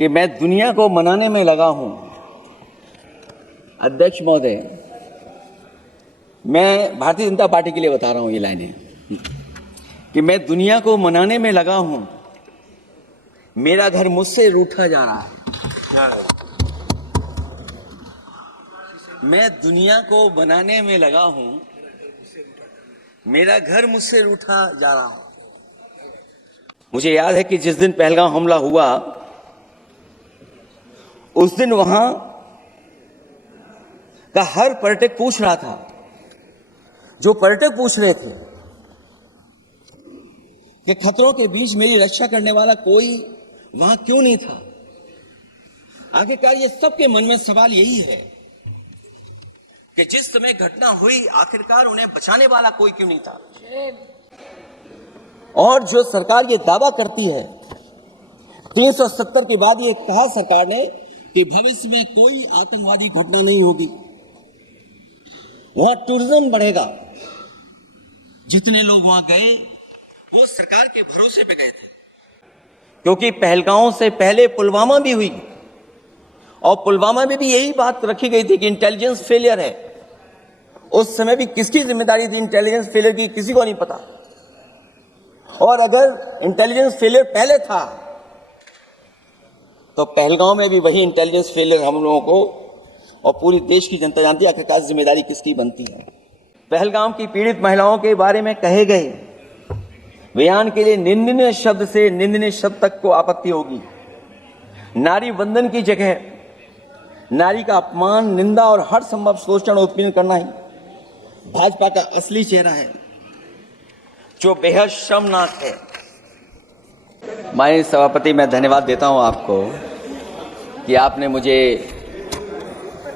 कि मैं दुनिया को मनाने में लगा हूं। अध्यक्ष महोदय, मैं भारतीय जनता पार्टी के लिए बता रहा हूं ये लाइनें कि मैं दुनिया को मनाने में लगा हूं, मेरा घर मुझसे रूठा जा रहा है। मैं दुनिया को बनाने में लगा हूं, मेरा घर मुझसे रूठा जा रहा है। मुझे याद है कि जिस दिन पहलगाम हमला हुआ उस दिन वहां का हर पर्यटक पूछ रहा था, जो पर्यटक पूछ रहे थे कि खतरों के बीच मेरी रक्षा करने वाला कोई वहां क्यों नहीं था। आखिरकार ये सबके मन में सवाल यही है कि जिस समय घटना हुई आखिरकार उन्हें बचाने वाला कोई क्यों नहीं था। और जो सरकार ये दावा करती है 370 के बाद ये कहा सरकार ने कि भविष्य में कोई आतंकवादी घटना नहीं होगी, वहां टूरिज्म बढ़ेगा। जितने लोग वहां गए वो सरकार के भरोसे पे गए थे, क्योंकि पहलगांव से पहले पुलवामा भी हुई और पुलवामा में भी यही बात रखी गई थी कि इंटेलिजेंस फेलियर है। उस समय भी किसकी जिम्मेदारी थी इंटेलिजेंस फेलियर की, किसी को नहीं पता। और अगर इंटेलिजेंस फेलियर पहले था तो पहलगांव में भी वही इंटेलिजेंस फेलियर हम लोगों को और पूरी देश की जनता जानती है आखिरकार जिम्मेदारी किसकी बनती है। पहलगाम की पीड़ित महिलाओं के बारे में कहे गए बयान के लिए निंदनीय शब्द से निंदनीय शब्द तक को आपत्ति होगी। नारी वंदन की जगह नारी का अपमान, निंदा और हर संभव शोषण उत्पीड़न करना ही भाजपा का असली चेहरा है, जो बेहद शर्मनाक है। माननीय सभापति, मैं धन्यवाद देता हूं आपको कि आपने मुझे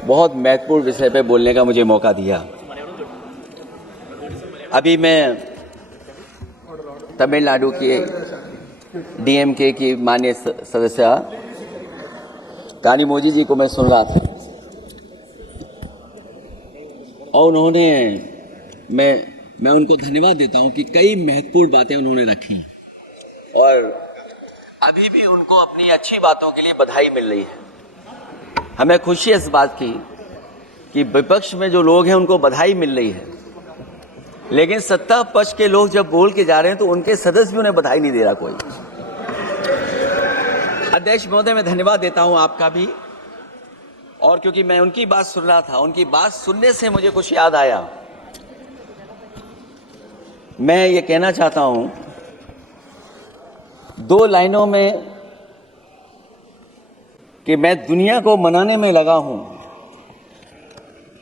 बहुत महत्वपूर्ण विषय पे बोलने का मुझे मौका दिया। अभी मैं तमिलनाडु के डीएमके की माननीय सदस्य कानीमोझी जी को मैं सुन रहा था और उन्होंने मैं उनको धन्यवाद देता हूं कि कई महत्वपूर्ण बातें उन्होंने रखी और अभी भी उनको अपनी अच्छी बातों के लिए बधाई मिल रही है। हमें खुशी है इस बात की कि विपक्ष में जो लोग हैं उनको बधाई मिल रही है, लेकिन सत्ता पक्ष के लोग जब बोल के जा रहे हैं तो उनके सदस्य भी उन्हें बधाई नहीं दे रहा कोई। अध्यक्ष महोदय, मैं धन्यवाद देता हूं आपका भी, और क्योंकि मैं उनकी बात सुन रहा था, उनकी बात सुनने से मुझे कुछ याद आया। मैं ये कहना चाहता हूं 2 लाइनों में कि मैं दुनिया को मनाने में लगा हूं।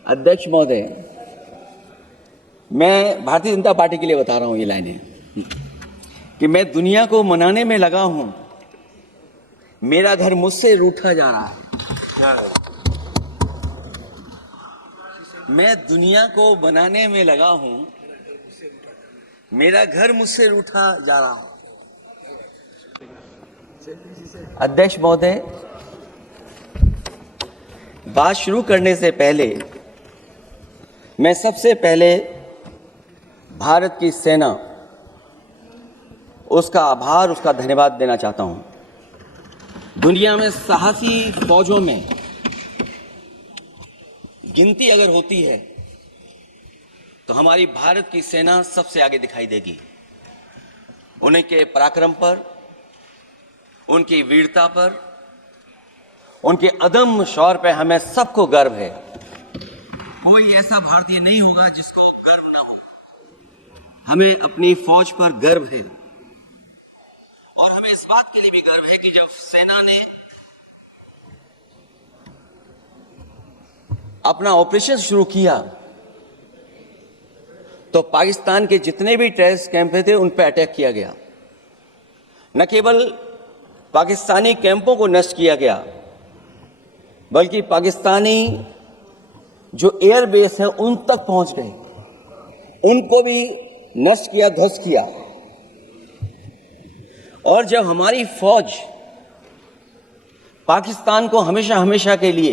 अध्यक्ष महोदय, मैं भारतीय जनता पार्टी के लिए बता रहा हूं ये लाइनें कि मैं दुनिया को मनाने में लगा हूं, मेरा घर मुझसे रूठा जा रहा है। मैं दुनिया को बनाने में लगा हूं, मेरा घर मुझसे रूठा जा रहा है। अध्यक्ष महोदय, बात शुरू करने से पहले मैं सबसे पहले भारत की सेना, उसका आभार, उसका धन्यवाद देना चाहता हूं। दुनिया में साहसी फौजों में गिनती अगर होती है तो हमारी भारत की सेना सबसे आगे दिखाई देगी। उनके पराक्रम पर, उनकी वीरता पर, उनके अदम्य शौर्य पर हमें सबको गर्व है। कोई ऐसा भारतीय नहीं होगा जिसको गर्व ना हो। हमें अपनी फौज पर गर्व है और हमें इस बात के लिए भी गर्व है कि जब सेना ने अपना ऑपरेशन शुरू किया तो पाकिस्तान के जितने भी टेररिस्ट कैंप थे उन पर अटैक किया गया। न केवल पाकिस्तानी कैंपों को नष्ट किया गया, बल्कि पाकिस्तानी जो एयर बेस है उन तक पहुंच गए, उनको भी नष्ट किया, ध्वस्त किया। और जब हमारी फौज पाकिस्तान को हमेशा हमेशा के लिए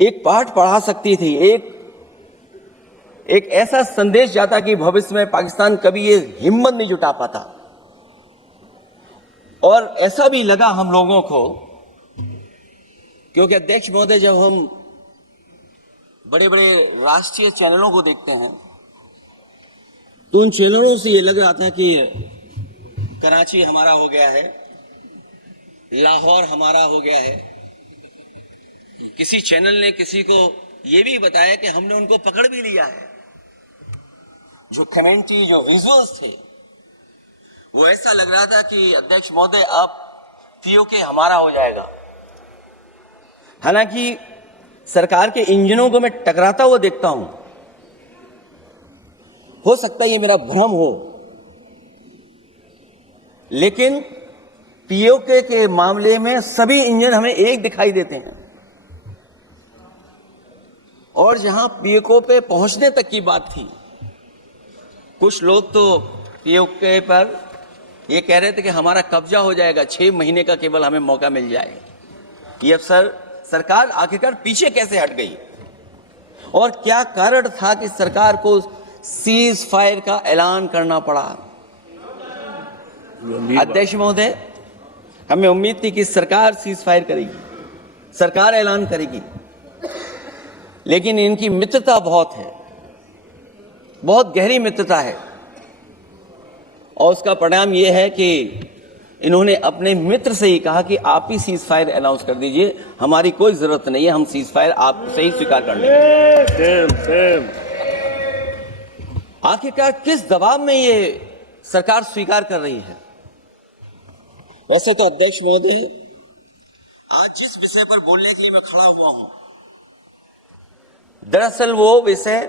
एक पाठ पढ़ा सकती थी, एक ऐसा संदेश जाता कि भविष्य में पाकिस्तान कभी ये हिम्मत नहीं जुटा पाता, और ऐसा भी लगा हम लोगों को, क्योंकि अध्यक्ष महोदय, जब हम बड़े बड़े राष्ट्रीय चैनलों को देखते हैं तो उन चैनलों से ये लग रहा था कि कराची हमारा हो गया है, लाहौर हमारा हो गया है। किसी चैनल ने किसी को ये भी बताया कि हमने उनको पकड़ भी लिया है। जो कमेंट्री, जो विजुअल्स थे, वो ऐसा लग रहा था कि अध्यक्ष महोदय अब पीओके हमारा हो जाएगा। हालांकि सरकार के इंजनों को मैं टकराता हुआ देखता हूं, हो सकता है ये मेरा भ्रम हो, लेकिन पीओके के मामले में सभी इंजन हमें एक दिखाई देते हैं। और जहां पीओके पे पहुंचने तक की बात थी, कुछ लोग तो पीओके पर ये कह रहे थे कि हमारा कब्जा हो जाएगा, 6 महीने का केवल हमें मौका मिल जाए। ये अफसर सरकार आखिरकार पीछे कैसे हट गई और क्या कारण था कि सरकार को सीज फायर का ऐलान करना पड़ा? अध्यक्ष महोदय, हमें उम्मीद थी कि सरकार सीज फायर करेगी, सरकार ऐलान करेगी, लेकिन इनकी मित्रता बहुत है, बहुत गहरी मित्रता है। और उसका परिणाम यह है कि इन्होंने अपने मित्र से ही कहा कि आप ही सीज फायर अनाउंस कर दीजिए, हमारी कोई जरूरत नहीं है, हम सीज फायर आपसे ही स्वीकार कर लेंगे। आखिरकार किस दबाव में ये सरकार स्वीकार कर रही है? वैसे तो अध्यक्ष महोदय, आज जिस विषय पर बोलने के लिए मैं खड़ा हुआ हूं, दरअसल वो विषय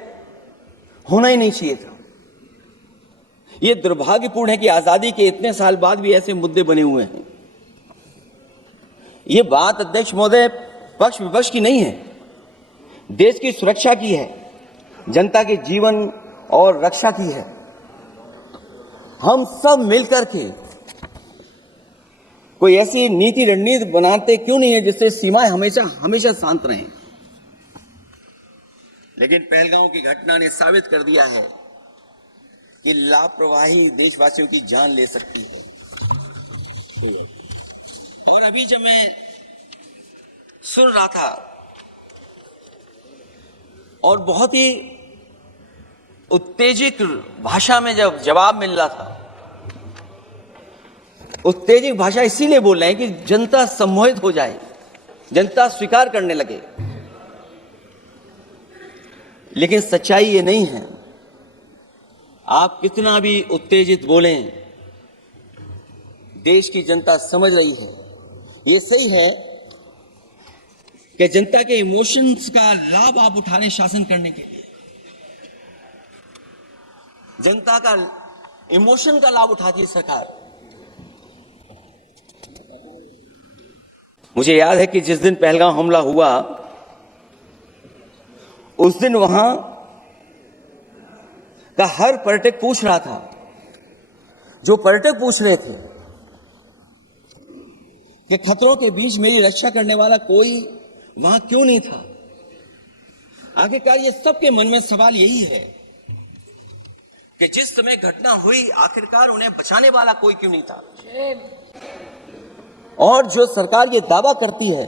होना ही नहीं चाहिए था। ये दुर्भाग्यपूर्ण है कि आजादी के इतने साल बाद भी ऐसे मुद्दे बने हुए हैं। ये बात अध्यक्ष महोदय पक्ष विपक्ष की नहीं है, देश की सुरक्षा की है, जनता के जीवन और रक्षा की है। हम सब मिलकर के कोई ऐसी नीति रणनीति बनाते क्यों नहीं है जिससे सीमाएं हमेशा हमेशा शांत रहें। लेकिन पहलगांव की घटना ने साबित कर दिया है कि लापरवाही देशवासियों की जान ले सकती है। और अभी जब मैं सुन रहा था और बहुत ही उत्तेजित भाषा में जब जवाब मिल रहा था, उत्तेजित भाषा इसीलिए बोल रहे हैं कि जनता सम्मोहित हो जाए, जनता स्वीकार करने लगे। लेकिन सच्चाई ये नहीं है। आप कितना भी उत्तेजित बोलें, देश की जनता समझ रही है। ये सही है कि जनता के इमोशंस का लाभ आप उठा रहे शासन करने के लिए, जनता का इमोशन का लाभ उठाती है सरकार। मुझे याद है कि जिस दिन पहलगाम हमला हुआ, उस दिन वहां का हर पर्यटक पूछ रहा था, जो पर्यटक पूछ रहे थे कि खतरों के बीच मेरी रक्षा करने वाला कोई वहां क्यों नहीं था। आखिरकार ये सबके मन में सवाल यही है कि जिस समय घटना हुई, आखिरकार उन्हें बचाने वाला कोई क्यों नहीं था। और जो सरकार ये दावा करती है,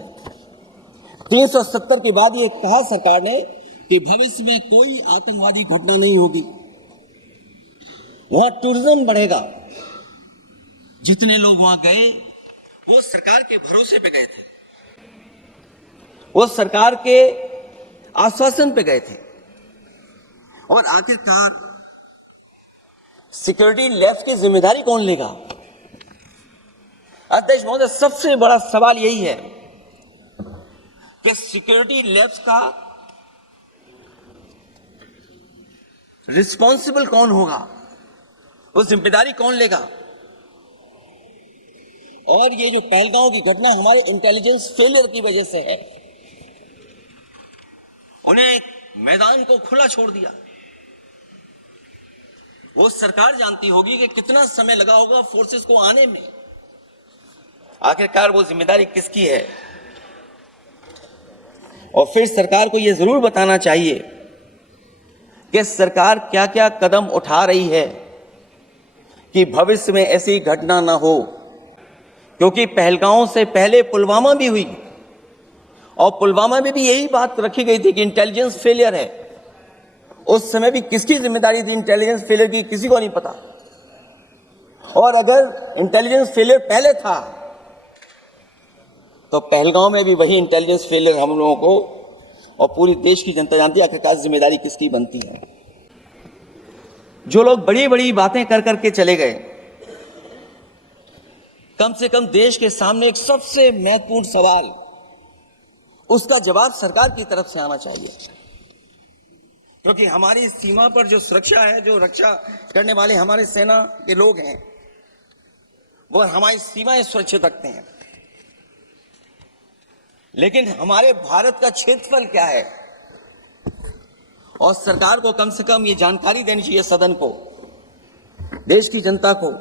370 के बाद ये कहा सरकार ने कि भविष्य में कोई आतंकवादी घटना नहीं होगी, वहां टूरिज्म बढ़ेगा। जितने लोग वहां गए वो सरकार के भरोसे पे गए थे, वो सरकार के आश्वासन पे गए थे। और आखिरकार सिक्योरिटी लैब्स की जिम्मेदारी कौन लेगा? अध्यक्ष महोदय, सबसे बड़ा सवाल यही है कि सिक्योरिटी लैब्स का रिस्पॉन्सिबल कौन होगा, वो जिम्मेदारी कौन लेगा? और ये जो पहलगांव की घटना हमारे इंटेलिजेंस फेलियर की वजह से है, उन्हें मैदान को खुला छोड़ दिया। वो सरकार जानती होगी कि कितना समय लगा होगा फोर्सेस को आने में। आखिरकार वो जिम्मेदारी किसकी है? और फिर सरकार को यह जरूर बताना चाहिए कि सरकार क्या क्या कदम उठा रही है कि भविष्य में ऐसी घटना ना हो। क्योंकि पहलगांव से पहले पुलवामा भी हुई और पुलवामा में भी यही बात रखी गई थी कि इंटेलिजेंस फेलियर है। उस समय भी किसकी जिम्मेदारी थी इंटेलिजेंस फेलियर की, किसी को नहीं पता। और अगर इंटेलिजेंस फेलियर पहले था तो पहलगांव में भी वही इंटेलिजेंस फेलियर हम लोगों को और पूरी देश की जनता जानती है आखिरकार जिम्मेदारी किसकी बनती है। जो लोग बड़ी बड़ी बातें कर करके चले गए, कम से कम देश के सामने एक सबसे महत्वपूर्ण सवाल, उसका जवाब सरकार की तरफ से आना चाहिए। क्योंकि हमारी सीमा पर जो सुरक्षा है, जो रक्षा करने वाले हमारे सेना के लोग हैं, वो हमारी सीमाएं सुरक्षित रखते हैं। लेकिन हमारे भारत का क्षेत्रफल क्या है, और सरकार को कम से कम ये जानकारी देनी चाहिए सदन को, देश की जनता को,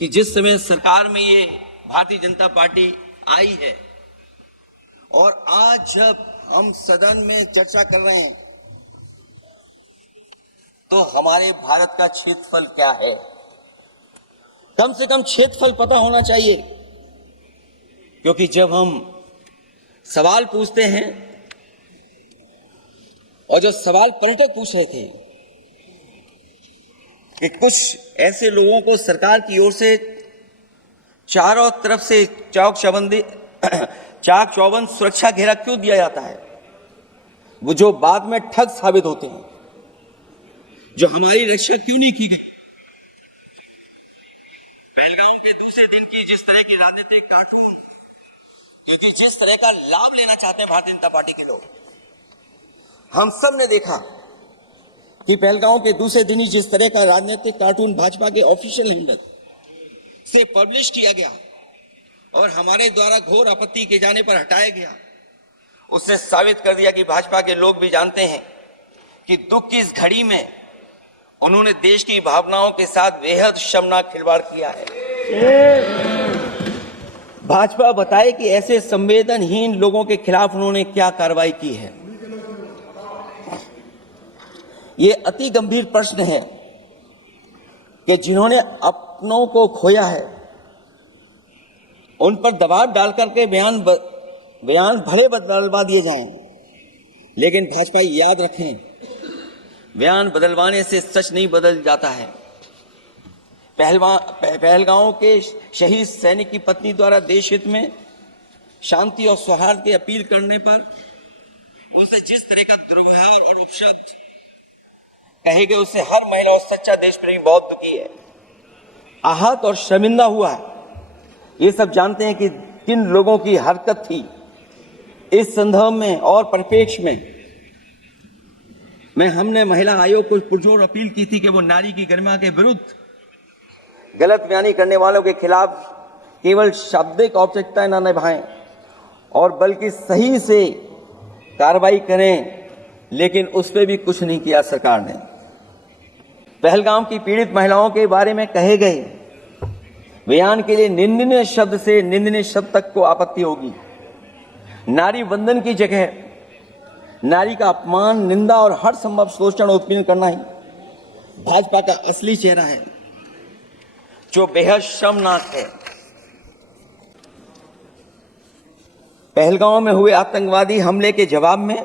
कि जिस समय सरकार में ये भारतीय जनता पार्टी आई है और आज जब हम सदन में चर्चा कर रहे हैं तो हमारे भारत का क्षेत्रफल क्या है, कम से कम क्षेत्रफल पता होना चाहिए। क्योंकि जब हम सवाल पूछते हैं, और जो सवाल पर्यटक पूछ रहे थे कि कुछ ऐसे लोगों को सरकार की ओर से चारों तरफ से चाक चौबंद सुरक्षा घेरा क्यों दिया जाता है, वो जो बाद में ठग साबित होते हैं, जो हमारी रक्षा क्यों नहीं की गई। पहलगाम के दूसरे दिन की जिस तरह की राजनीतिक कार्टून, क्योंकि जिस तरह का लाभ लेना चाहते हैं भारतीय जनता पार्टी के लोग, हम सब ने देखा कि पहलगाम के दूसरे दिन ही जिस तरह का राजनीतिक कार्टून भाजपा के ऑफिशियल हैंडल से पब्लिश किया गया और हमारे द्वारा घोर आपत्ति किए जाने पर हटाया गया, उसने साबित कर दिया कि भाजपा के लोग भी जानते हैं कि दुख की इस घड़ी में उन्होंने देश की भावनाओं के साथ बेहद शर्मनाक खिलवाड़ किया है। भाजपा बताए कि ऐसे संवेदनहीन लोगों के खिलाफ उन्होंने क्या कार्रवाई की है। ये अति गंभीर प्रश्न है कि जिन्होंने अपनों को खोया है उन पर दबाव डालकर के बयान भले बदलवा दिए जाएं, लेकिन भाजपा याद रखें, बयान बदलवाने से सच नहीं बदल जाता है। पहलगांव के शहीद सैनिक की पत्नी द्वारा देश हित में शांति और सौहार्द की अपील करने पर उसे जिस तरह का दुर्व्यवहार और उपशब्द कहे गए, उससे हर महिला और सच्चा देश प्रेमी बहुत दुखी है, आहत और शर्मिंदा हुआ है। ये सब जानते हैं कि किन लोगों की हरकत थी। इस संदर्भ में और परिप्रेक्ष्य में हमने महिला आयोग को पुरजोर अपील की थी कि वो नारी की गरिमा के विरुद्ध गलत बयानी करने वालों के खिलाफ केवल शाब्दिक औपचारिकताएं न निभाएं और बल्कि सही से कार्रवाई करें, लेकिन उस पर भी कुछ नहीं किया सरकार ने। पहलगाम की पीड़ित महिलाओं के बारे में कहे गए बयान के लिए निंदनीय शब्द से निंदनीय शब्द तक को आपत्ति होगी। नारी वंदन की जगह नारी का अपमान, निंदा और हर संभव शोषण उत्पीड़न करना ही भाजपा का असली चेहरा है, जो बेहद शर्मनाक है। पहलगाम में हुए आतंकवादी हमले के जवाब में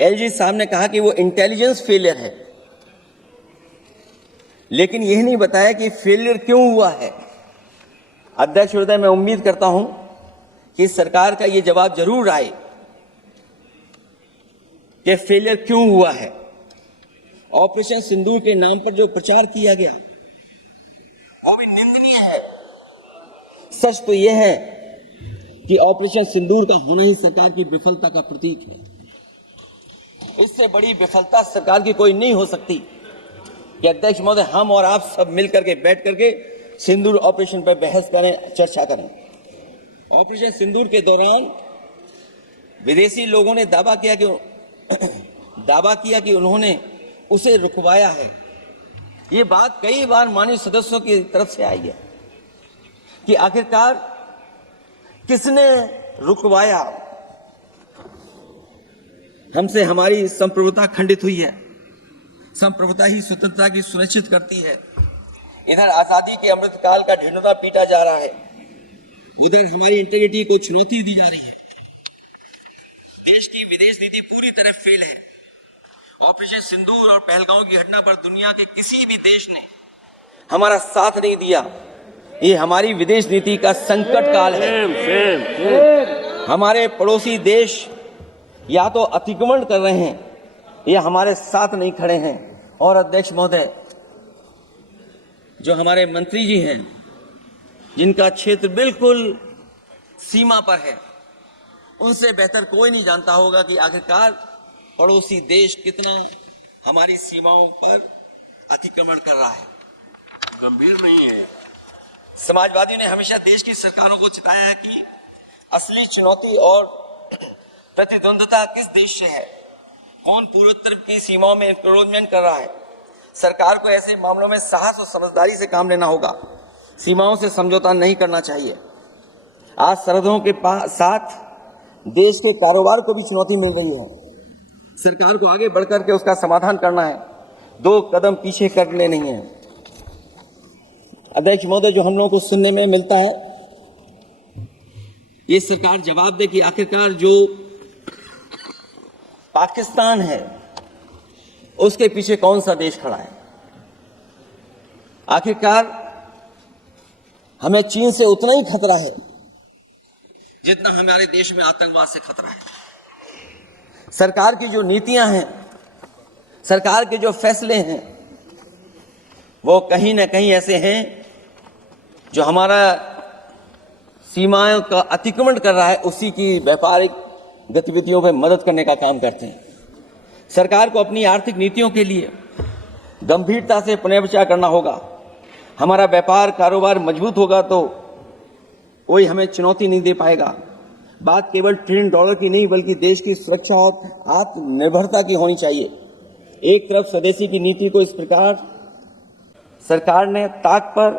एलजी साहब ने कहा कि वो इंटेलिजेंस फेलियर है, लेकिन यह नहीं बताया कि फेलियर क्यों हुआ है। अध्यक्ष महोदय, मैं उम्मीद करता हूं कि सरकार का यह जवाब जरूर आए कि फेलियर क्यों हुआ है। ऑपरेशन सिंदूर के नाम पर जो प्रचार किया गया वो भी निंदनीय है। सच तो यह है कि ऑपरेशन सिंदूर का होना ही सरकार की विफलता का प्रतीक है। इससे बड़ी विफलता सरकार की कोई नहीं हो सकती कि अध्यक्ष महोदय, हम और आप सब मिलकर के बैठ करके सिंदूर ऑपरेशन पर बहस करें, चर्चा करें। ऑपरेशन सिंदूर के दौरान विदेशी लोगों ने दावा किया कि उन्होंने उसे रुकवाया है। ये बात कई बार माननीय सदस्यों की तरफ से आई है कि आखिरकार किसने रुकवाया। हमसे हमारी संप्रभुता खंडित हुई है। संप्रभुता ही स्वतंत्रता की सुनिश्चित करती है। इधर आजादी के अमृतकाल का ढिंढोरा पीटा जा रहा है, उधर हमारी इंटीग्रिटी को चुनौती दी जा रही है। देश की विदेश नीति पूरी तरह फेल है। ऑपरेशन सिंदूर और पहलगांव की घटना पर दुनिया के किसी भी देश ने हमारा साथ नहीं दिया। ये हमारी विदेश नीति का संकट काल है। हमारे पड़ोसी देश या तो अतिक्रमण कर रहे हैं या हमारे साथ नहीं खड़े हैं। और अध्यक्ष महोदय, जो हमारे मंत्री जी हैं, जिनका क्षेत्र बिल्कुल सीमा पर है, उनसे बेहतर कोई नहीं जानता होगा कि आखिरकार पड़ोसी देश कितना हमारी सीमाओं पर अतिक्रमण कर रहा है। गंभीर नहीं है। समाजवादियों ने हमेशा देश की सरकारों को चिताया है कि असली चुनौती और प्रतिद्वंद्विता किस देश से है, कौन पूर्वोत्तर की सीमाओं में इंक्रोचमेंट कर रहा है। सरकार को ऐसे मामलों में साहस और समझदारी से काम लेना होगा, सीमाओं से समझौता नहीं करना चाहिए। आज सरहदों के साथ देश के कारोबार को भी चुनौती मिल रही है। सरकार को आगे बढ़कर के उसका समाधान करना है, 2 कदम पीछे करने नहीं है। अध्यक्ष महोदय, जो हम लोगों को सुनने में मिलता है, ये सरकार जवाब दे कि आखिरकार जो पाकिस्तान है उसके पीछे कौन सा देश खड़ा है। आखिरकार हमें चीन से उतना ही खतरा है जितना हमारे देश में आतंकवाद से खतरा है। सरकार की जो नीतियां हैं, सरकार के जो फैसले हैं, वो कहीं ना कहीं ऐसे हैं जो हमारा सीमाओं का अतिक्रमण कर रहा है, उसी की व्यापारिक गतिविधियों में मदद करने का काम करते हैं। सरकार को अपनी आर्थिक नीतियों के लिए गंभीरता से पुनर्विचार करना होगा। हमारा व्यापार कारोबार मजबूत होगा तो कोई हमें चुनौती नहीं दे पाएगा। बात केवल $1 ट्रिलियन की नहीं, बल्कि देश की सुरक्षा और आत्मनिर्भरता की होनी चाहिए। एक तरफ स्वदेशी की नीति को इस प्रकार सरकार ने ताक पर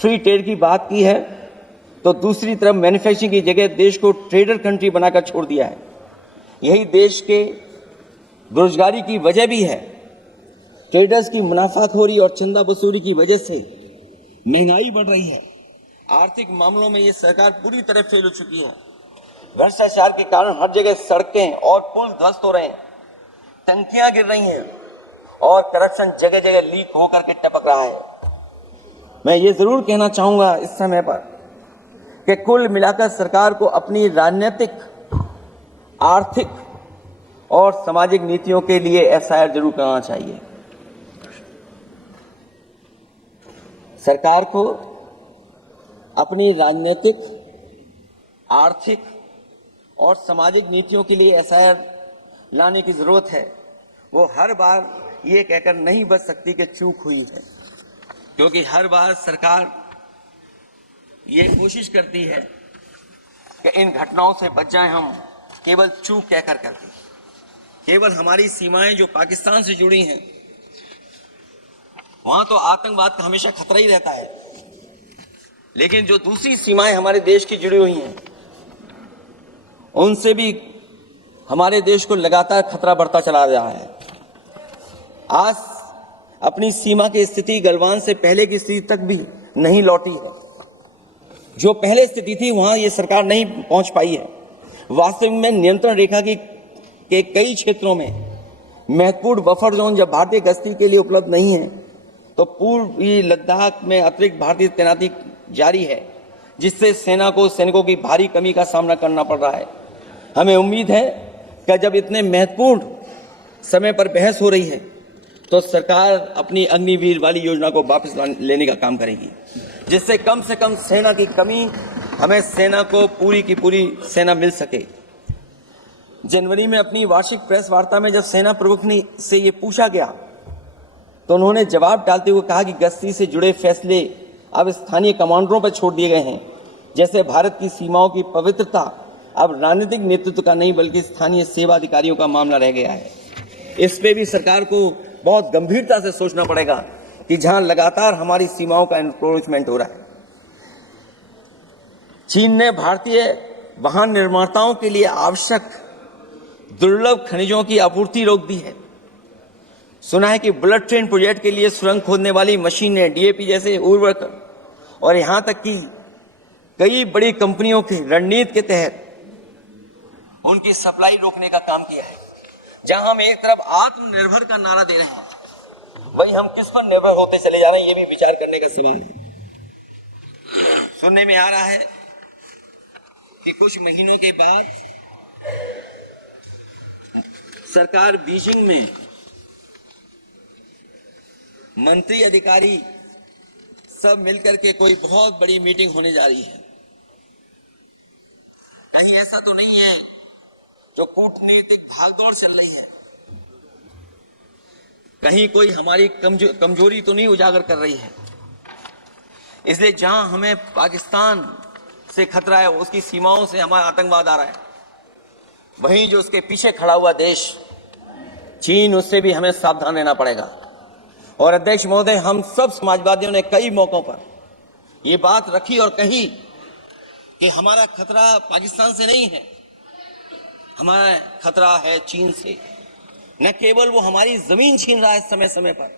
फ्री ट्रेड की बात की है, तो दूसरी तरफ मैन्युफैक्चरिंग की जगह देश को ट्रेडर कंट्री बनाकर छोड़ दिया है। यही देश के बेरोजगारी की वजह भी है। ट्रेडर्स की मुनाफाखोरी और चंदा वसूली की वजह से महंगाई बढ़ रही है। आर्थिक मामलों में ये सरकार पूरी तरह फेल हो चुकी है। भ्रष्टाचार के कारण हर जगह सड़कें और पुल ध्वस्त हो रहे हैं, टंकियां गिर रही हैं और करप्शन जगह जगह लीक होकर के टपक रहा है। मैं ये जरूर कहना चाहूंगा इस समय पर कि कुल मिलाकर सरकार को अपनी राजनीतिक, आर्थिक और सामाजिक नीतियों के लिए एफआईआर जरूर करना चाहिए। सरकार को अपनी राजनीतिक, आर्थिक और सामाजिक नीतियों के लिए एफआईआर लाने की जरूरत है। वो हर बार ये कहकर नहीं बच सकती कि चूक हुई है, क्योंकि हर बार सरकार ये कोशिश करती है कि इन घटनाओं से बच जाएं हम, केवल चूक कहकर करके। केवल हमारी सीमाएं जो पाकिस्तान से जुड़ी हैं, वहां तो आतंकवाद का हमेशा खतरा ही रहता है, लेकिन जो दूसरी सीमाएं हमारे देश की जुड़ी हुई हैं, उनसे भी हमारे देश को लगातार खतरा बढ़ता चला रहा है। आज अपनी सीमा की स्थिति गलवान से पहले की स्थिति तक भी नहीं लौटी है। जो पहले स्थिति थी वहां ये सरकार नहीं पहुंच पाई है। वास्तविक में नियंत्रण रेखा के कई क्षेत्रों में महत्वपूर्ण बफर जोन जब भारतीय गश्ती के लिए उपलब्ध नहीं है, तो पूर्वी लद्दाख में अतिरिक्त भारतीय तैनाती जारी है, जिससे सेना को सैनिकों की भारी कमी का सामना करना पड़ रहा है। हमें उम्मीद है कि जब इतने महत्वपूर्ण समय पर बहस हो रही है, तो सरकार अपनी अग्निवीर वाली योजना को वापस लेने का काम करेगी, जिससे कम से कम सेना की कमी, हमें सेना को पूरी की पूरी सेना मिल सके। जनवरी में अपनी वार्षिक प्रेस वार्ता में जब सेना प्रमुख ने से ये पूछा गया, तो उन्होंने जवाब डालते हुए कहा कि गश्ती से जुड़े फैसले अब स्थानीय कमांडरों पर छोड़ दिए गए हैं। जैसे भारत की सीमाओं की पवित्रता अब राजनीतिक नेतृत्व का नहीं, बल्कि स्थानीय सेवा अधिकारियों का मामला रह गया है। इस पे भी सरकार को बहुत गंभीरता से सोचना पड़ेगा कि जहां लगातार हमारी सीमाओं का एनक्रोचमेंट हो रहा है। चीन ने भारतीय वाहन निर्माताओं के लिए आवश्यक दुर्लभ खनिजों की आपूर्ति रोक दी है। सुना है कि बुलेट ट्रेन प्रोजेक्ट के लिए सुरंग खोदने वाली मशीनें, डीएपी जैसे उर्वरक और यहां तक कि कई बड़ी कंपनियों की रणनीति के तहत उनकी सप्लाई रोकने का काम किया है। जहां हम एक तरफ आत्मनिर्भर का नारा दे रहे हैं, वहीं हम किस पर निर्भर होते चले जा रहे हैं, ये भी विचार करने का सवाल है। सुनने में आ रहा है कि कुछ महीनों के बाद सरकार बीजिंग में मंत्री अधिकारी सब मिलकर के कोई बहुत बड़ी मीटिंग होने जा रही है। कहीं ऐसा तो नहीं है जो कूटनीतिक भागदौड़ चल रही है, कहीं कोई हमारी कमजोरी तो नहीं उजागर कर रही है। इसलिए जहां हमें पाकिस्तान से खतरा है, उसकी सीमाओं से हमारा आतंकवाद आ रहा है, वहीं जो उसके पीछे खड़ा हुआ देश चीन, उससे भी हमें सावधान रहना पड़ेगा। और अध्यक्ष महोदय, हम सब समाजवादियों ने कई मौकों पर ये बात रखी और कही कि हमारा खतरा पाकिस्तान से नहीं है, हमारा खतरा है चीन से। न केवल वो हमारी जमीन छीन रहा है समय समय पर,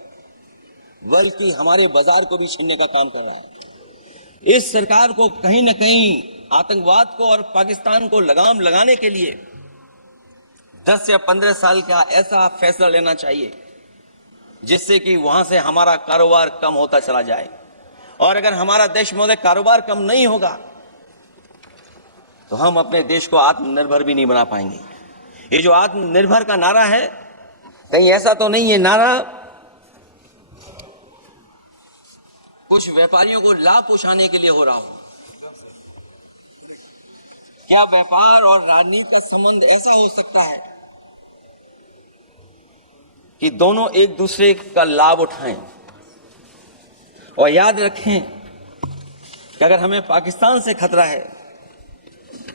बल्कि हमारे बाजार को भी छीनने का काम कर रहा है। इस सरकार को कहीं न कहीं आतंकवाद को और पाकिस्तान को लगाम लगाने के लिए 10 या 15 साल का ऐसा फैसला लेना चाहिए जिससे कि वहां से हमारा कारोबार कम होता चला जाए। और अगर हमारा देश महोदय कारोबार कम नहीं होगा तो हम अपने देश को आत्मनिर्भर भी नहीं बना पाएंगे। ये जो आत्मनिर्भर का नारा है, कहीं ऐसा तो नहीं है नारा कुछ व्यापारियों को लाभ पहुंचाने के लिए हो रहा हो? क्या व्यापार और राजनीति का संबंध ऐसा हो सकता है कि दोनों एक दूसरे का लाभ उठाएं? और याद रखें कि अगर हमें पाकिस्तान से खतरा है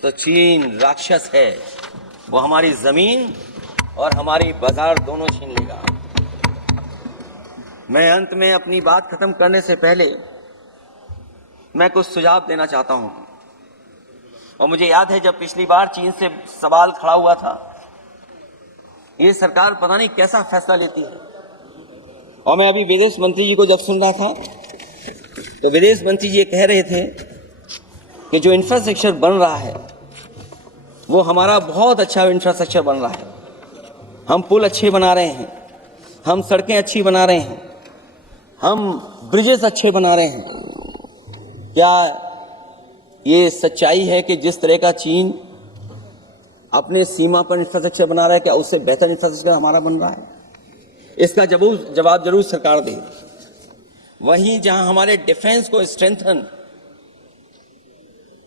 तो चीन राक्षस है, वो हमारी जमीन और हमारी बाजार दोनों छीन लेगा। मैं अंत में अपनी बात खत्म करने से पहले मैं कुछ सुझाव देना चाहता हूं। और मुझे याद है जब पिछली बार चीन से सवाल खड़ा हुआ था, ये सरकार पता नहीं कैसा फैसला लेती है। और मैं अभी विदेश मंत्री जी को जब सुन रहा था तो विदेश मंत्री जी ये कह रहे थे कि जो इंफ्रास्ट्रक्चर बन रहा है वो हमारा बहुत अच्छा इंफ्रास्ट्रक्चर बन रहा है। हम पुल अच्छे बना रहे हैं, हम सड़कें अच्छी बना रहे हैं, हम ब्रिजेस अच्छे बना रहे हैं। क्या ये सच्चाई है कि जिस तरह का चीन अपने सीमा पर इंफ्रास्ट्रक्चर बना रहा है, क्या उससे बेहतर इंफ्रास्ट्रक्चर हमारा बन रहा है? इसका जवाब जरूर सरकार दे। वहीं जहां हमारे डिफेंस को स्ट्रेंथन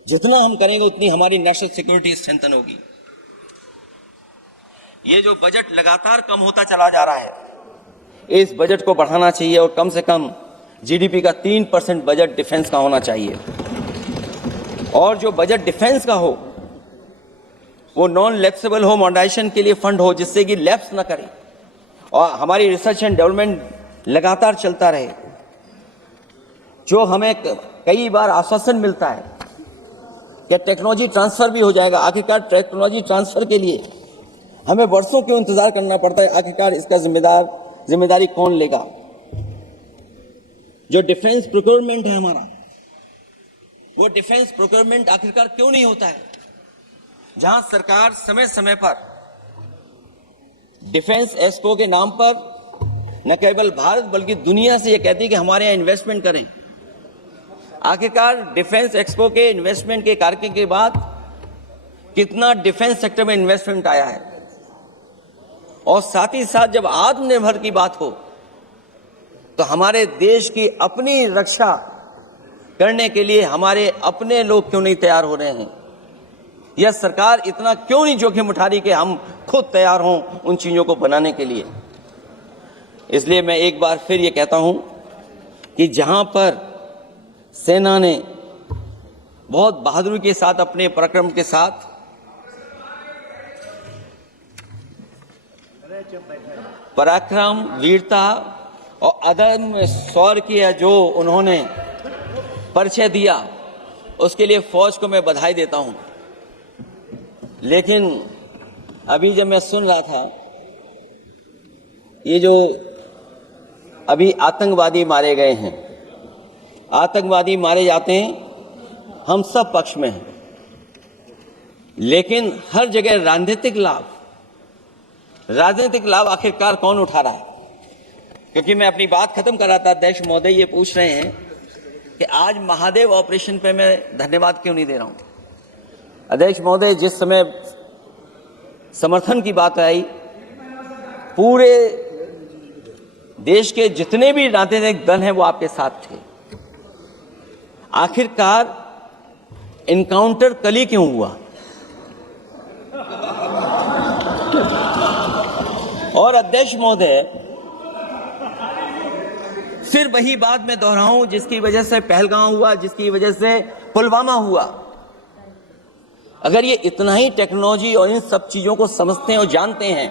जितना हम करेंगे उतनी हमारी नेशनल सिक्योरिटी स्ट्रेंथन होगी। ये जो बजट लगातार कम होता चला जा रहा है, इस बजट को बढ़ाना चाहिए और कम से कम जीडीपी का 3% बजट डिफेंस का होना चाहिए। और जो बजट डिफेंस का हो वो नॉन लैप्सेबल हो, मॉडर्नाइजेशन के लिए फंड हो जिससे कि लैप्स ना करे और हमारी रिसर्च एंड डेवलपमेंट लगातार चलता रहे। जो हमें कई बार आश्वासन मिलता है कि टेक्नोलॉजी ट्रांसफर भी हो जाएगा, आखिरकार टेक्नोलॉजी ट्रांसफर के लिए हमें वर्षों क्यों इंतजार करना पड़ता है? आखिरकार इसका जिम्मेदारी कौन लेगा? जो डिफेंस प्रोक्योरमेंट है हमारा, वो डिफेंस प्रोक्योरमेंट आखिरकार क्यों नहीं होता है? जहां सरकार समय समय पर डिफेंस एक्सपो के नाम पर न केवल भारत बल्कि दुनिया से ये कहती है कि हमारे यहां इन्वेस्टमेंट करें। आखिरकार डिफेंस एक्सपो के इन्वेस्टमेंट के कार्यक्रम के बाद कितना डिफेंस सेक्टर में इन्वेस्टमेंट आया है? और साथ ही साथ जब आत्मनिर्भर की बात हो तो हमारे देश की अपनी रक्षा करने के लिए हमारे अपने लोग क्यों नहीं तैयार हो रहे हैं? यह सरकार इतना क्यों नहीं जोखिम उठा रही कि हम खुद तैयार हों उन चीजों को बनाने के लिए? इसलिए मैं एक बार फिर ये कहता हूं कि जहां पर सेना ने बहुत बहादुरी के साथ अपने पराक्रम के साथ पराक्रम, वीरता और अदम्य शौर्य की जो उन्होंने परिचय दिया, उसके लिए फौज को मैं बधाई देता हूं। लेकिन अभी जब मैं सुन रहा था ये जो अभी आतंकवादी मारे गए हैं, आतंकवादी मारे जाते हैं, हम सब पक्ष में हैं, लेकिन हर जगह राजनीतिक लाभ आखिरकार कौन उठा रहा है? क्योंकि मैं अपनी बात खत्म कर रहा था, अध्यक्ष महोदय ये पूछ रहे हैं कि आज महादेव ऑपरेशन पे मैं धन्यवाद क्यों नहीं दे रहा हूं। अध्यक्ष महोदय, जिस समय समर्थन की बात आई, पूरे देश के जितने भी राजनीतिक दल हैं वो आपके साथ थे। आखिरकार इनकाउंटर कल ही क्यों हुआ? और अध्यक्ष महोदय, फिर वही बात मैं दोहराऊं जिसकी वजह से पहलगांव हुआ, जिसकी वजह से पुलवामा हुआ। अगर ये इतना ही टेक्नोलॉजी और इन सब चीजों को समझते हैं और जानते हैं,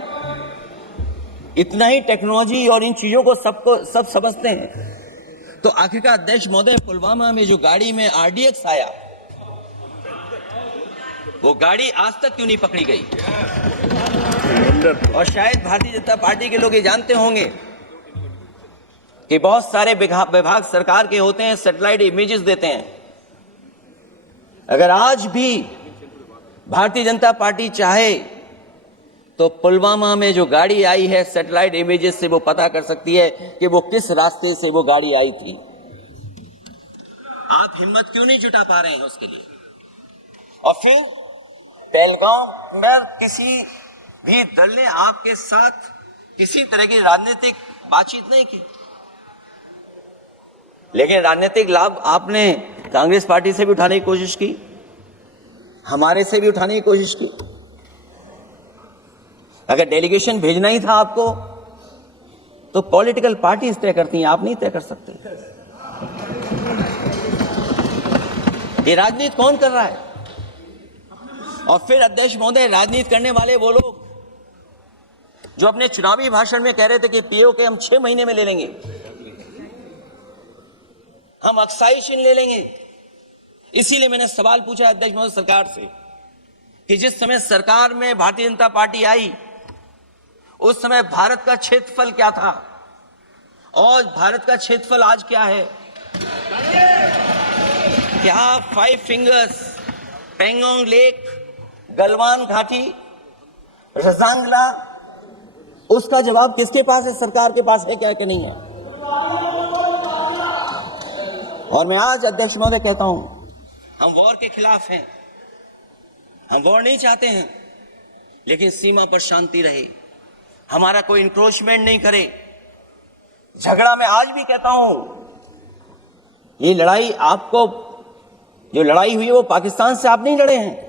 इतना ही टेक्नोलॉजी और इन चीजों को सब समझते हैं, तो आखिरकार अध्यक्ष महोदय पुलवामा में जो गाड़ी में RDX आया, वो गाड़ी आज तक क्यों नहीं पकड़ी गई? और शायद भारतीय जनता पार्टी के लोग ये जानते होंगे कि बहुत सारे विभाग सरकार के होते हैं, सैटेलाइट इमेजेस देते हैं। अगर आज भी भारतीय जनता पार्टी चाहे तो पुलवामा में जो गाड़ी आई है, सैटेलाइट इमेजेस से वो पता कर सकती है कि वो किस रास्ते से वो गाड़ी आई थी। आप हिम्मत क्यों नहीं जुटा पा रहे हैं उसके लिए? और फिर पहलगांव में किसी भी दल ने आपके साथ किसी तरह की राजनीतिक बातचीत नहीं की, लेकिन राजनीतिक लाभ आपने कांग्रेस पार्टी से भी उठाने की कोशिश की, हमारे से भी उठाने की कोशिश की। अगर डेलीगेशन भेजना ही था आपको तो पॉलिटिकल पार्टीज तय करती हैं, आप नहीं तय कर सकते। ये राजनीति कौन कर रहा है? और फिर अध्यक्ष महोदय, राजनीति करने वाले वो लोग जो अपने चुनावी भाषण में कह रहे थे कि पीओके हम 6 महीने में ले लेंगे, हम अक्साई चिन्ह ले लेंगे। इसीलिए मैंने सवाल पूछा अध्यक्ष महोदय सरकार से कि जिस समय सरकार में भारतीय जनता पार्टी आई, उस समय भारत का क्षेत्रफल क्या था और भारत का क्षेत्रफल आज क्या है? क्या 5 फिंगर्स, पेंगोंग लेक, गलवान घाटी, रजांगला, उसका जवाब किसके पास है? सरकार के पास है क्या कि नहीं है? और मैं आज अध्यक्ष महोदय कहता हूं, हम वॉर के खिलाफ हैं, हम वॉर नहीं चाहते हैं, लेकिन सीमा पर शांति रहे, हमारा कोई इंक्रोचमेंट नहीं करे। झगड़ा मैं आज भी कहता हूं, ये लड़ाई आपको, जो लड़ाई हुई है वो पाकिस्तान से आप नहीं लड़े हैं।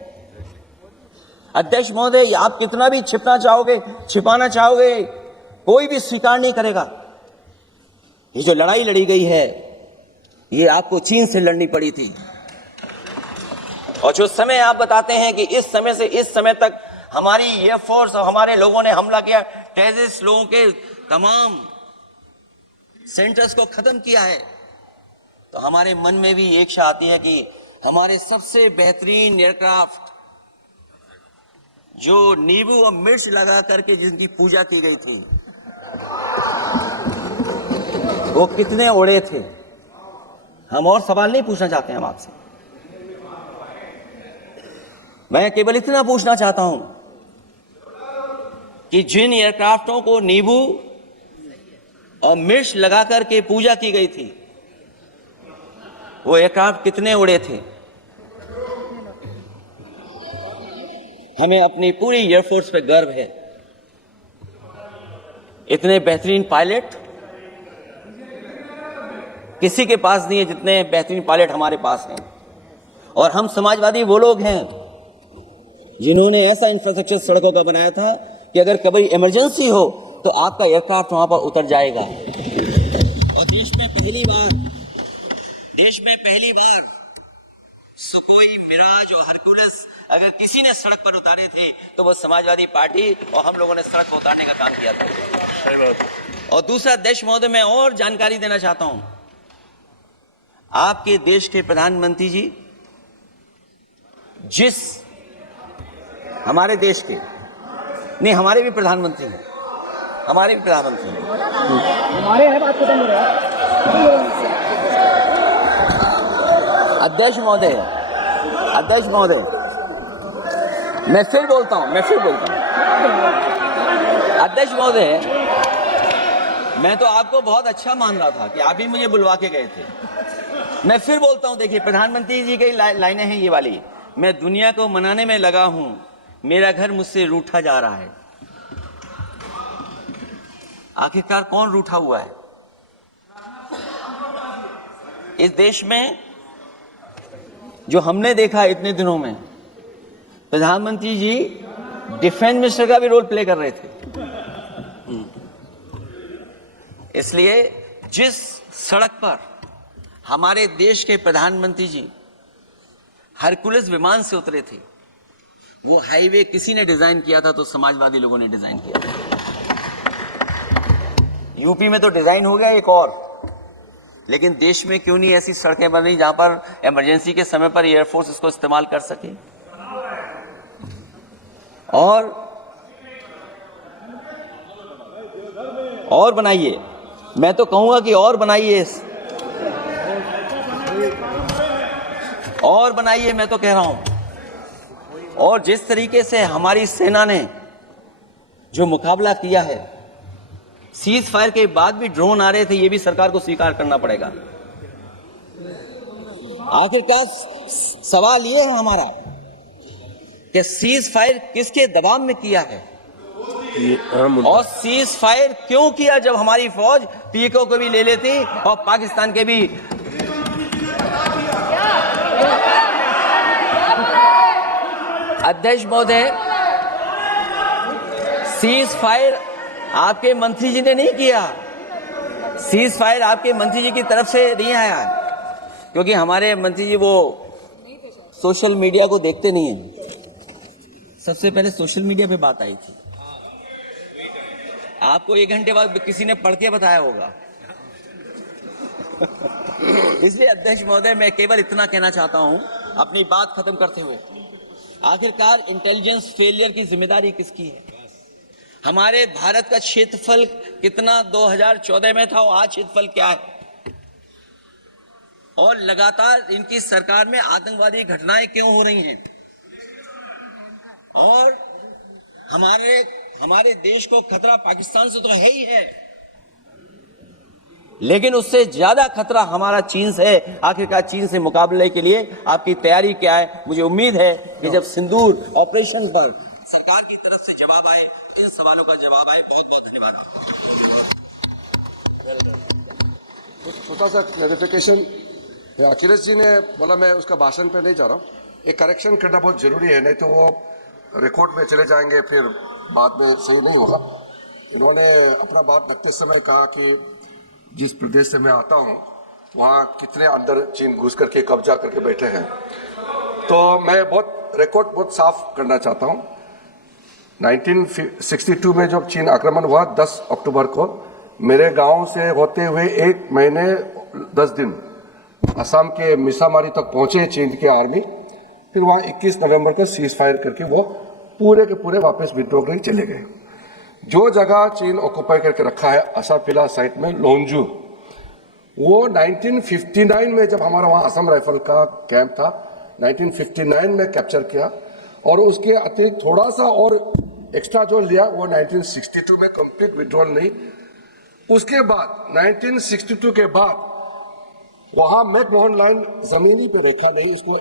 अध्यक्ष महोदय, आप कितना भी छिपना चाहोगे, छिपाना चाहोगे, कोई भी स्वीकार नहीं करेगा। ये जो लड़ाई लड़ी गई है, ये आपको चीन से लड़नी पड़ी थी। और जो समय आप बताते हैं कि इस समय से इस समय तक हमारी एयरफोर्स और हमारे लोगों ने हमला किया, टेररिस्ट लोगों के तमाम सेंटर्स को खत्म किया है, तो हमारे मन में भी एक इच्छा आती है कि हमारे सबसे बेहतरीन एयरक्राफ्ट जो नींबू और मिर्च लगा करके जिनकी पूजा की गई थी, वो कितने उड़े थे? हम और सवाल नहीं पूछना चाहते हैं हम आपसे, मैं केवल इतना पूछना चाहता हूं कि जिन एयरक्राफ्टों को नींबू और मिर्च लगा करके पूजा की गई थी, वो एयरक्राफ्ट कितने उड़े थे? हमें अपनी पूरी एयरफोर्स पे गर्व है। इतने बेहतरीन पायलट किसी के पास नहीं है जितने बेहतरीन पायलट हमारे पास हैं। और हम समाजवादी वो लोग हैं जिन्होंने ऐसा इंफ्रास्ट्रक्चर सड़कों का बनाया था कि अगर कभी इमरजेंसी हो तो आपका एयरक्राफ्ट वहां पर उतर जाएगा। और देश में पहली बार सुखोई, मिराज और हरकुलस अगर किसी ने सड़क पर उतारे थे तो वो समाजवादी पार्टी और हम लोगों ने सड़क पर उतारने का काम किया था। और दूसरा, देश महोदय, मैं और जानकारी देना चाहता हूं, आपके देश के प्रधानमंत्री जी हमारे देश के नहीं, हमारे भी प्रधानमंत्री हैं, हमारे भी प्रधानमंत्री हैं। हमारे हैं, बात खत्म हो रहा है। अध्यक्ष महोदय, मैं फिर बोलता हूं। अध्यक्ष महोदय, मैं तो आपको बहुत अच्छा मान रहा था कि आप ही मुझे बुलवा के गए थे। मैं फिर बोलता हूं, देखिए प्रधानमंत्री जी की लाइनें हैं ये वाली, मैं दुनिया को मनाने में लगा हूं, मेरा घर मुझसे रूठा जा रहा है। आखिरकार कौन रूठा हुआ है इस देश में? जो हमने देखा इतने दिनों में, प्रधानमंत्री जी डिफेंस मिनिस्टर का भी रोल प्ले कर रहे थे। इसलिए जिस सड़क पर हमारे देश के प्रधानमंत्री जी हरकुलिस विमान से उतरे थे, वो हाईवे किसी ने डिजाइन किया था? तो समाजवादी लोगों ने डिजाइन किया था। यूपी में तो डिजाइन हो गया एक और, लेकिन देश में क्यों नहीं ऐसी सड़कें बन रही जहां पर इमरजेंसी के समय पर एयरफोर्स इसको इस्तेमाल कर सके? और बनाइए, मैं तो कहूंगा कि और बनाइए, मैं तो कह रहा हूं। और जिस तरीके से हमारी सेना ने जो मुकाबला किया है, सीज फायर के बाद भी ड्रोन आ रहे थे, ये भी सरकार को स्वीकार करना पड़ेगा। आखिरकार सवाल ये है हमारा कि सीज फायर किसके दबाव में किया है, और सीज फायर क्यों किया जब हमारी फौज पीओके को भी ले लेती और पाकिस्तान के भी। अध्यक्ष महोदय, सीज फायर आपके मंत्री जी ने नहीं किया, सीज फायर आपके मंत्री जी की तरफ से नहीं आया, क्योंकि हमारे मंत्री जी वो सोशल मीडिया को देखते नहीं है। सबसे पहले सोशल मीडिया पे बात आई थी, आपको 1 घंटे बाद किसी ने पढ़ के बताया होगा। इसलिए अध्यक्ष महोदय, मैं केवल इतना कहना चाहता हूं अपनी बात खत्म करते हुए, आखिरकार इंटेलिजेंस फेलियर की जिम्मेदारी किसकी है? हमारे भारत का क्षेत्रफल कितना 2014 में था और आज क्षेत्रफल क्या है? और लगातार इनकी सरकार में आतंकवादी घटनाएं क्यों हो रही हैं? और हमारे देश को खतरा पाकिस्तान से तो है ही है, लेकिन उससे ज्यादा खतरा हमारा चीन से है। आखिरकार चीन से मुकाबले के लिए आपकी तैयारी क्या है? मुझे उम्मीद है कि जब सिंदूर ऑपरेशन पर सरकार की तरफ से जवाब आए, इन सवालों का जवाब आए। बहुत बहुत धन्यवाद। छोटा सा क्लैरिफिकेशन, अखिलेश जी ने बोला, मैं उसका भाषण पे नहीं जा रहा हूँ, एक करेक्शन करना बहुत जरूरी है, नहीं तो वो रिकॉर्ड में चले जाएंगे, फिर बाद में सही नहीं होगा। इन्होंने अपना बात रखते समय कहा कि जिस प्रदेश से मैं आता हूँ वहाँ कितने अंदर चीन घुस करके कब्जा करके बैठे हैं, तो मैं रिकॉर्ड बहुत साफ करना चाहता हूँ। 1962 में जब चीन आक्रमण हुआ 10 अक्टूबर को, मेरे गांव से होते हुए 1 महीने 10 दिन असम के मिसामारी तक पहुंचे चीन की आर्मी, फिर वहां 21 नवंबर को सीज फायर करके वो पूरे के पूरे वापस विड्रॉ करके चले गए। जो जगह चीन ऑक्युपाई करके रखा है असाफिला साइट में लोंजू, वो 1959 में जब हमारा वहां असम राइफल का कैंप था, 1959 में कैप्चर किया, और उसके अतिरिक्त थोड़ा सा और एक्स्ट्रा जो लिया वो 1962 में कंप्लीट विड्रॉल नहीं। उसके बाद 1962 के बाद वहां मैकमोहन लाइन जमीनी पे रेखा नहीं, इसको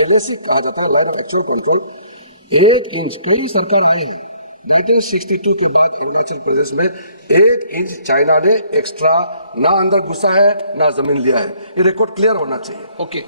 एलएसी कहा जाता है, line of actual control, 1 inch, कई सरकार आए हैं 1962 के बाद अरुणाचल प्रदेश में 1 इंच चाइना ने एक्स्ट्रा ना अंदर घुसा है ना जमीन लिया है। ये रिकॉर्ड क्लियर होना चाहिए। ओके।